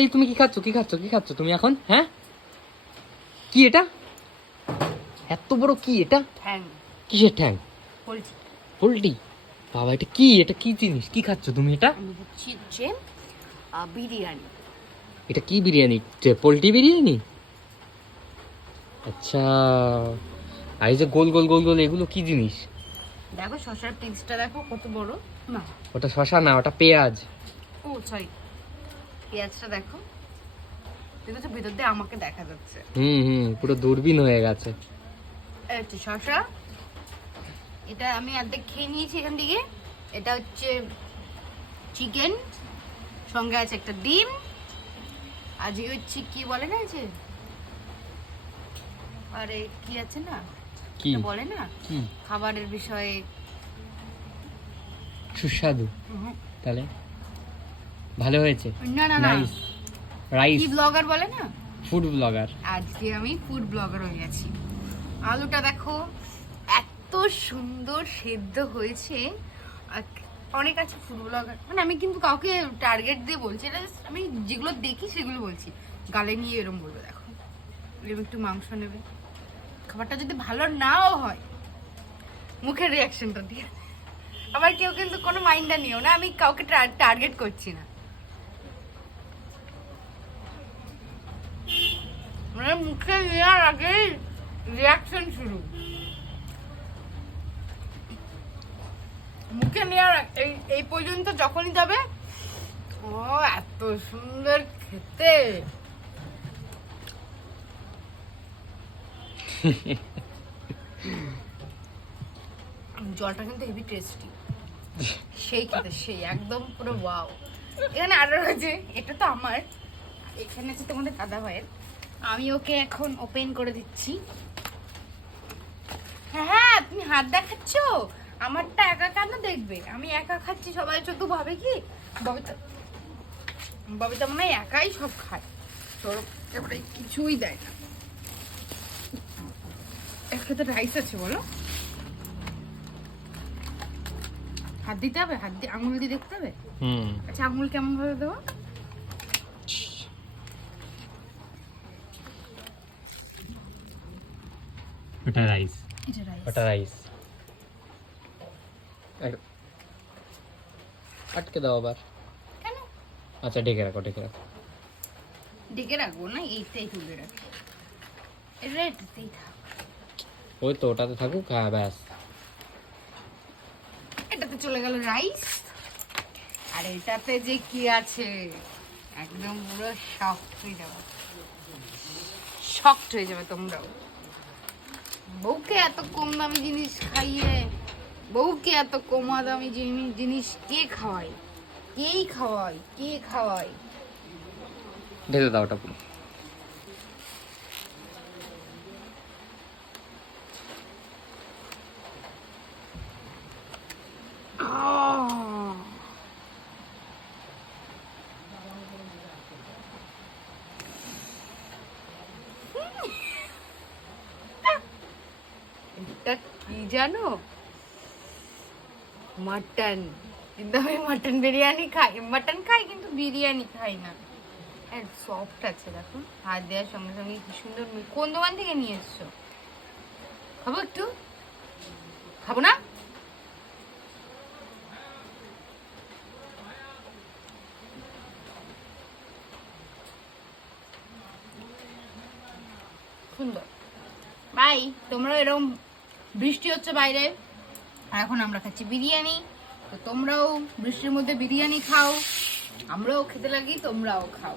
এই তুমি কি খাচ্ছ? কি খাচ্ছ? কি খাচ্ছ তুমি এখন? হ্যাঁ? কি এটা? এত বড় কি এটা? ঠ্যাং। কিসের ঠ্যাং? পোলট্রি। পোল্ট্রি? বাবা এটা কি? এটা কি জিনিস? কি খাচ্ছ তুমি এটা? হচ্ছি বিরিয়ানি। এটা কি বিরিয়ানি? পোলট্রি বিরিয়ানি? আচ্ছা। আর এই যে গোল গোল গোল গোল এগুলো কি জিনিস? দেখো শশার পিসটা দেখো কত বড়। না। ওটা শশা না ওটা পেঁয়াজ। ও সরি পেঁয়াজটা দেখো। ভিতর দিয়ে আমাকে দেখা যাচ্ছে। হুম হুম পুরো দূরবীন হয়ে গেছে। শশা এটা আমি অর্ধেক খেয়ে নিয়েছি এখান থেকে। এটা হচ্ছে চিকেন সঙ্গে আছে একটা ডিম। আজকে হচ্ছে কি বলে না যে? আরে কি আছে না? কি? বলে না? খাবারের বিষয়ে। সুস্বাদু। তাহলে? ভালো হয়েছে? না না না। নাইস রাইস কি ব্লগার বলে না? ফুড ব্লগার আজকে আমি ফুড ব্লগার হয়ে গেছি। আলুটা দেখো এত সুন্দর সেদ্ধ হয়েছে। অনেক আছে ফুড ব্লগার মানে আমি কিন্তু কাউকে টার্গেট দিয়ে বলছি এটা আমি যেগুলো দেখি সেগুলো বলছি। গালে নিয়ে এরম বলবে দেখো। এরম একটু মাংস নেবে। খাবারটা যদি ভালো নাও হয় মুখের রিয়াকশনটা দিয়ে। আবার কেউ কিন্তু কোনো মাইন্ডটা নিও না আমি কাউকে টার্গেট করছি না। মানে মুখে নেওয়ার আগে রিয়াকশন শুরু। মুখে নেওয়ার এই এই পর্যন্ত যখনই যাবে, ও, এত সুন্দর খেতে। জলটা কিন্তু হেভি টেস্টি সেই খেতে, সেই, একদম পুরো ওয়াও এখানে আরও রয়েছে, এটা তো আমার। এখানে আছে তোমাদের দাদা ভাইয়ের আমি ওকে এখন ওপেন করে দিচ্ছি। হ্যাঁ হ্যাঁ তুমি হাত দেখাচ্ছ? আমারটা একা কেন দেখবে? আমি একা খাচ্ছি সবাই শুধু ভাবে কি? ববিতা ববিতা মনে হয় একাই সব খায়। সৌরভ এবারে কিছুই দেয় না। খেতে রাইস আছে বলো। হাত দিতে হবে? হাত দিয়ে আঙুল দিয়ে দেখতে হবে? আচ্ছা আঙুল কেমন ভাবে দেবো? রাইস এটা রাইস আটকে দাও আবার। কেন? আচ্ছা ডেকে রাখো ডেকে রাখো। রাখব না এইটাই তুলে রাখি এটা এটাতেই থাক। ওই তো ওটাতে থাকুক হ্যাঁ ব্যাস। এটাতে চলে গেল রাইস আর এটাতে যে কি আছে একদম পুরো শক্ট হয়ে যাবে। শক্ট হয়ে যাবে তোমরাও। বউকে এত কম দামি জিনিস খাইয়ে, বউকে এত কম দামি জিনিস জিনিস কে খাওয়ায়? কেই খাওয়ায়? কে খাওয়ায়? ঢেলে এটা কি জানো? মাটন কিন্তু আমি মাটন বিরিয়ানি খাই। মাটন খাই, কিন্তু বিরিয়ানি খাই না। সফট আছে, দেখো। হাত দেওয়ার সঙ্গে সঙ্গে কি সুন্দর কোন দোকান থেকে নিয়ে এসছো? খাব একটু? খাব না? সুন্দর। বাই তোমরা এরকম বৃষ্টি হচ্ছে বাইরে। আর এখন আমরা খাচ্ছি বিরিয়ানি। তো তোমরাও বৃষ্টির মধ্যে বিরিয়ানি খাও। আমরাও খেতে লাগি, তোমরাও খাও।